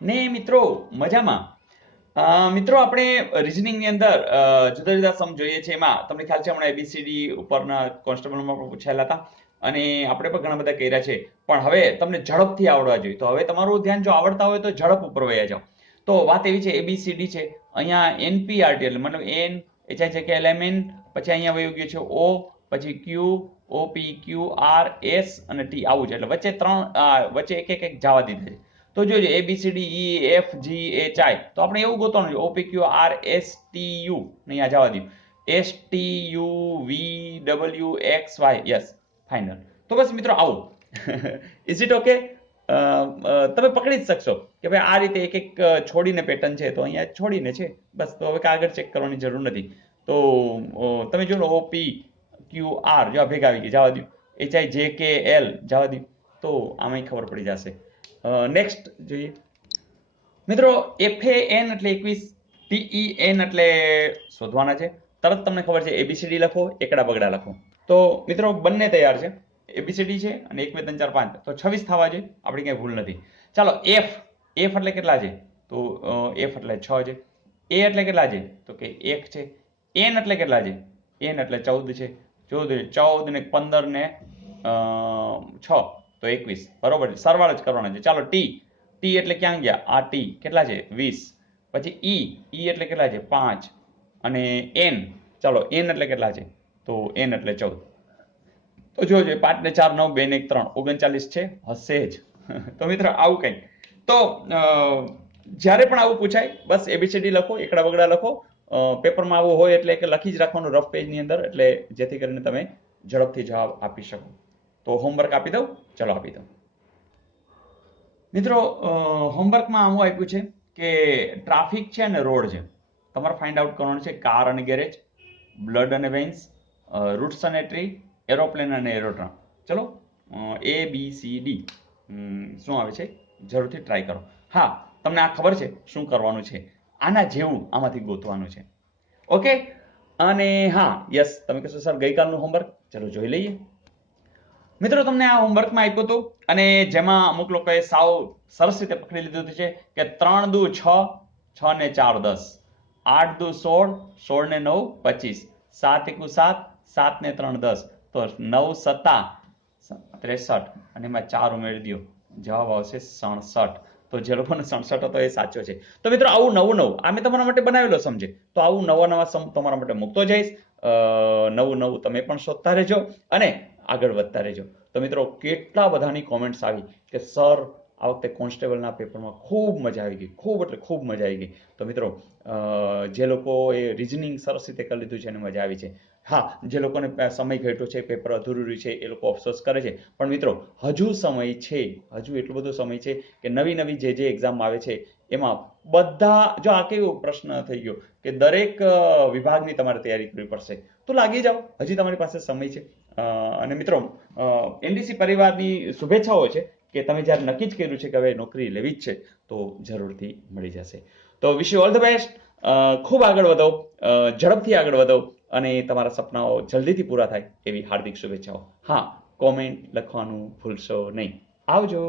ને મિત્રો મજામાં. મિત્રો આપણે રિઝનિંગની અંદર જુદા જુદા સમ જોઈએ છે. એમાં તમને ખ્યાલ છે હમણાં એબીસીડી ઉપરના કોન્સ્ટેબલમાં પણ પૂછાયેલા હતા અને આપણે પણ ઘણા બધા કર્યા છે. પણ હવે તમને ઝડપથી આવડવા જોઈએ. તો હવે તમારું ધ્યાન જો આવડતા હોય તો ઝડપ ઉપર વયા જાઓ. તો વાત એવી છે, એબીસીડી છે, અહીંયા એનપીઆરટી એટલે મતલબ એન એચ છે કે એલએમએન, પછી અહીંયા વયું ગયું છે ઓ, પછી ક્યુ, ઓપી, ક્યુ, આર, એસ અને ટી, આવું છે. એટલે વચ્ચે વચ્ચે એક એક એક જવા દીધા છે. તો જોજો A B C D E F G H I, તો આપણે એવું ગોતવાનું છે OP Q R S T U, નહીં આ જવા દો, S T U V W X Y, yes, final. તો બસ મિત્રો આવું. Is it okay? તમે પકડી જ શકશો કે ભાઈ આ રીતે એક એક છોડીને પેટર્ન છે, તો અહીંયા છોડીને છે બસ. તો હવે કાગળ ચેક કરવાની જરૂર નથી. તો તમે જો ઓપી ક્યુ આર જો ભેગા આવી ગયા, જવા દો, એચ આઈ જે કે એલ જવા દો, તો આમાં ખબર પડી જશે. નેક્સ્ટ જોઈએ મિત્રો, FAN એટલે 21, TEN એટલે શોધવાના છે. તરત તમને ખબર છે એબીસીડી લખો, એકડા બગડા લખો. તો મિત્રો બંને તૈયાર છે, એબીસીડી છે અને 1 2 3 4 5, તો 26 થવા જોઈએ, આપણી ક્યાંય ભૂલ નથી. ચાલો એફ એટલે કેટલા છે? તો એફ એટલે 6 છે. એ એટલે કેટલા છે? તો કે 1 છે. એન એટલે કેટલા છે? એન એટલે 14 છે. 14 ને 15 ને 6 તો 21, બરોબર. સરવાળો જ કરવાનો છે. ચાલો ટી એટલે ક્યાં ગયા? આ ટી કેટલા છે? 20. પછી ઈ એટલે કેટલા છે? 5. અને એન, ચાલો એન એટલે કેટલા છે? તો એન એટલે 14. તો જોજો 5 ને 4 9 2 ને 1 3 39 છે, હશે જ. તો મિત્રો આવું કંઈક. તો જ્યારે પણ આવું પૂછાય બસ એબીસીડી લખો, એકડા બગડા લખો. પેપરમાં આવું હોય એટલે કે લખી જ રાખવાનું રફ પેજની અંદર, એટલે જેથી કરીને તમે ઝડપથી જવાબ આપી શકો. તો હોમવર્ક આપી દઉં? ચલો આપી દઉં. મિત્રો હોમવર્કમાં આવું આપ્યું છે કે ટ્રાફિક છે અને રોડ છે, તમારે ફાઇન્ડ આઉટ કરવાનું છે. કાર અને ગેરેજ, બ્લડ અને વેન્સ, રૂટ્સ અને ટ્રી, એરોપ્લેન અને એરોડ્રોમ. ચલો એ બી સી ડી શું આવે છે જરૂરથી ટ્રાય કરો. હા, તમને આ ખબર છે શું કરવાનું છે? આના જેવું આમાંથી ગોતવાનું છે. ઓકે. અને હા, યસ, તમે કહેશો સર ગઈકાલનું હોમવર્ક, ચલો જોઈ લઈએ. મિત્રો તમને આ હોમવર્કમાં આપ્યું હતું અને જેમાં અમુક લોકોએ સાવ સરસ રીતે પકડી લીધું છે કે 3 દુ 6, 6 ને 4 10, 8 દુ 16, 16 ને 9 25, 7 એકુ 7, 7 ને 3 10, તો 9 સત્તા 63 અને એમાં 4 ઉમેરી દો, જવાબ આવશે 67. તો જે લોકોને 67 હતો એ સાચો છે. તો મિત્રો આવું નવું આ મેં તમારા માટે બનાવેલો સમજે, તો આવું નવા સમ તમારા માટે મૂકતો જઈશ. નવું તમે પણ શોધતા રહેજો અને આગળ વધતા રહેજો. તો મિત્રો કેટલા બધાની કોમેન્ટ્સ આવી કે સર આ વખતે કોન્સ્ટેબલના પેપરમાં ખૂબ મજા આવી ગઈ, ખૂબ એટલે ખૂબ મજા આવી ગઈ. તો મિત્રો જે લોકોએ રિઝનિંગ સરસ રીતે કરી લીધું છે એને મજા આવી છે. હા, જે લોકોને સમય ઘટ્યો છે, પેપર અધૂરું રહ્યું છે, એ લોકો અફસોસ કરે છે. પણ મિત્રો હજુ સમય છે, હજુ એટલો બધો સમય છે કે નવી જે એક્ઝામ આવે છે એમાં બધા, જો આ કેવો પ્રશ્ન થઈ ગયો કે દરેક વિભાગની તમારે તૈયારી કરવી પડશે, તો લાગી જાઓ, હજી તમારી પાસે સમય છે. અને મિત્રો એનડીસી પરિવારની શુભેચ્છાઓ છે કે તમે જ્યારે નક્કી જ કર્યું છે કે હવે નોકરી લેવી જ છે, તો જરૂરથી મળી જશે. તો wish you all the best. ખૂબ આગળ વધો, ઝડપથી આગળ વધો અને તમારા સપનાઓ જલ્દીથી પૂરા થાય એવી હાર્દિક શુભેચ્છાઓ. હા, કોમેન્ટ લખવાનું ભૂલશો નહીં. આવજો.